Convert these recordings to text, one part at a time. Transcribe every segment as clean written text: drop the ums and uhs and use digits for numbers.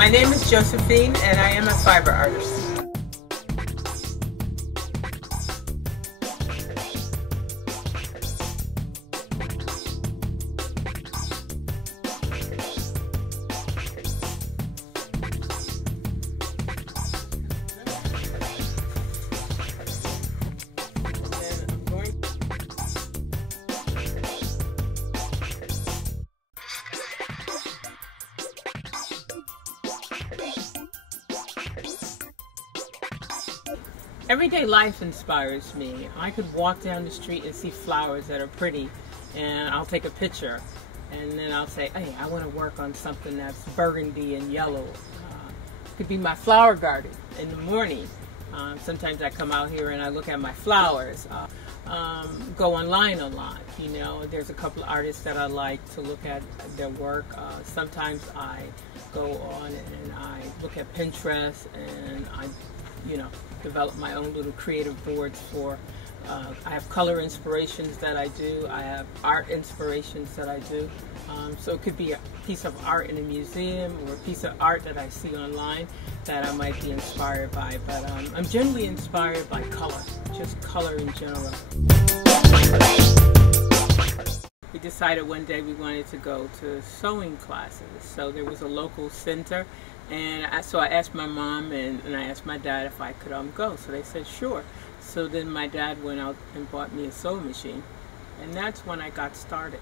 My name is Josephine, and I am a fiber artist. Everyday life inspires me. I could walk down the street and see flowers that are pretty, and I'll take a picture, and then I'll say, hey, I want to work on something that's burgundy and yellow. It could be my flower garden in the morning. Sometimes I come out here and I look at my flowers. Go online a lot, you know. There's a couple of artists that I like to look at their work. Sometimes I go on and I look at Pinterest and I develop my own little creative boards for, I have color inspirations that I do, I have art inspirations that I do. So it could be a piece of art in a museum or a piece of art that I see online that I might be inspired by. But I'm generally inspired by color, just color in general. We decided one day we wanted to go to sewing classes. So there was a local center, and so I asked my mom and I asked my dad if I could go. So they said sure. So then my dad went out and bought me a sewing machine, and that's when I got started.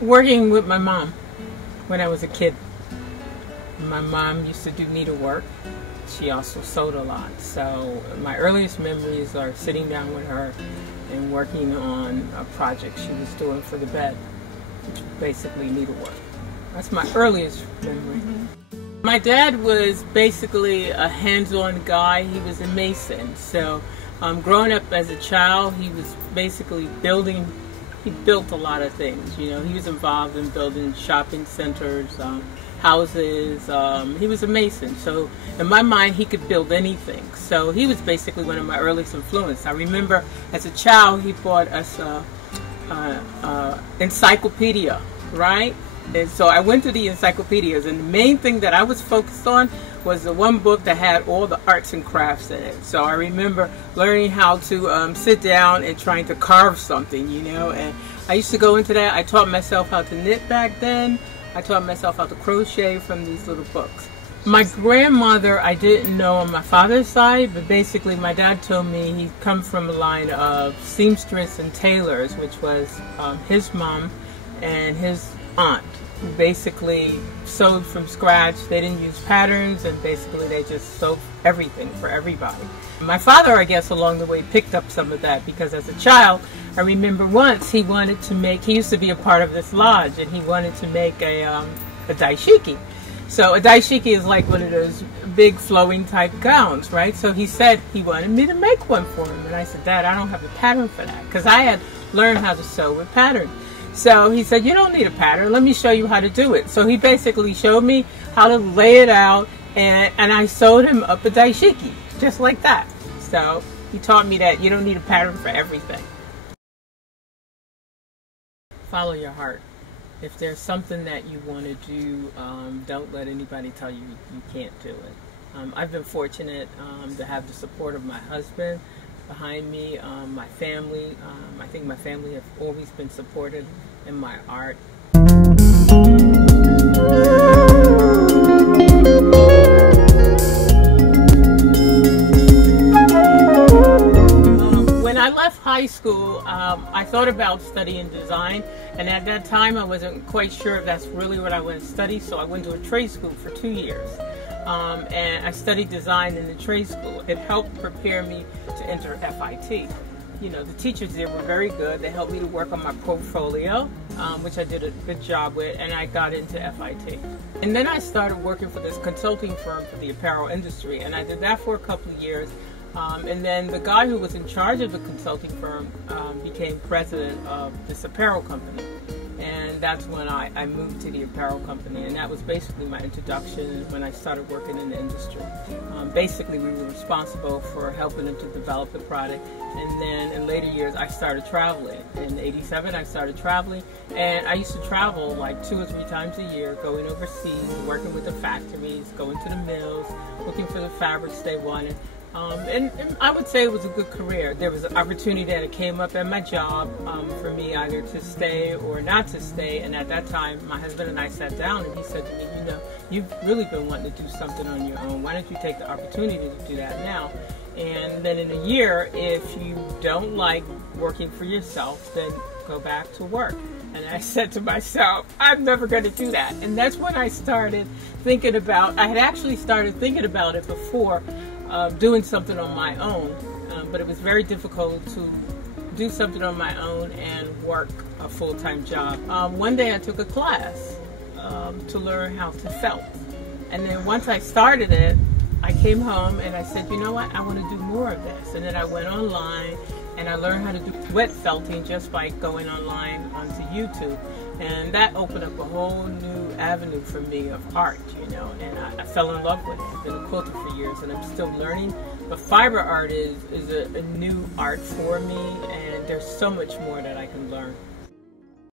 Working with my mom when I was a kid. My mom used to do needlework. She also sewed a lot. So my earliest memories are sitting down with her and working on a project she was doing for the bed, which was basically needlework. That's my earliest memory. My dad was basically a hands-on guy. He was a mason. So growing up as a child, he was basically building. He built a lot of things. You know, he was involved in building shopping centers, houses. He was a mason, so in my mind he could build anything. So he was basically one of my earliest influences. I remember as a child he bought us encyclopedia, right? And so I went to the encyclopedias, and the main thing that I was focused on was the one book that had all the arts and crafts in it. So I remember learning how to sit down and trying to carve something, you know, and I used to go into that. I taught myself how to knit back then. I taught myself how to crochet from these little books. My grandmother I didn't know on my father's side, but basically my dad told me he come from a line of seamstress and tailors, which was his mom and his aunt, who basically sewed from scratch. They didn't use patterns, and basically they just sewed everything for everybody. My father, I guess, along the way picked up some of that, because as a child, I remember once he wanted to make, he used to be a part of this lodge, and he wanted to make a daishiki. So a daishiki is like one of those big flowing type gowns, right? So he said he wanted me to make one for him, and I said, Dad, I don't have a pattern for that, because I had learned how to sew with patterns. So he said, you don't need a pattern, let me show you how to do it. So he basically showed me how to lay it out, and I sewed him up a daishiki, just like that. So he taught me that you don't need a pattern for everything. Follow your heart. If there's something that you want to do, don't let anybody tell you you can't do it. I've been fortunate to have the support of my husband behind me, my family. I think my family have always been supportive in my art. When I left high school, I thought about studying design, and at that time I wasn't quite sure if that's really what I wanted to study, so I went to a trade school for 2 years. And I studied design in the trade school. It helped prepare me to enter FIT. You know, the teachers there were very good. They helped me to work on my portfolio, which I did a good job with, and I got into FIT. And then I started working for this consulting firm for the apparel industry, and I did that for a couple of years. And then the guy who was in charge of the consulting firm became president of this apparel company. And and that's when I moved to the apparel company, and that was basically my introduction when I started working in the industry. Basically, we were responsible for helping them to develop the product, and then in later years I started traveling. In '87 I started traveling, and I used to travel like 2 or 3 times a year, going overseas, working with the factories, going to the mills, looking for the fabrics they wanted. And I would say it was a good career. There was an opportunity that came up at my job for me either to stay or not to stay. And at that time, my husband and I sat down, and he said to me, you know, you've really been wanting to do something on your own. Why don't you take the opportunity to do that now? And then in a year, if you don't like working for yourself, then go back to work. And I said to myself, I'm never going to do that. And that's when I started thinking about, I had actually started thinking about it before, doing something on my own, but it was very difficult to do something on my own and work a full-time job. One day I took a class to learn how to felt, and then once I started it, I came home and I said, you know what, I want to do more of this. And then I went online and I learned how to do wet felting just by going online onto YouTube. And that opened up a whole new avenue for me of art, you know, and I fell in love with it. I've been a quilter for years and I'm still learning. But fiber art is a new art for me, and there's so much more that I can learn.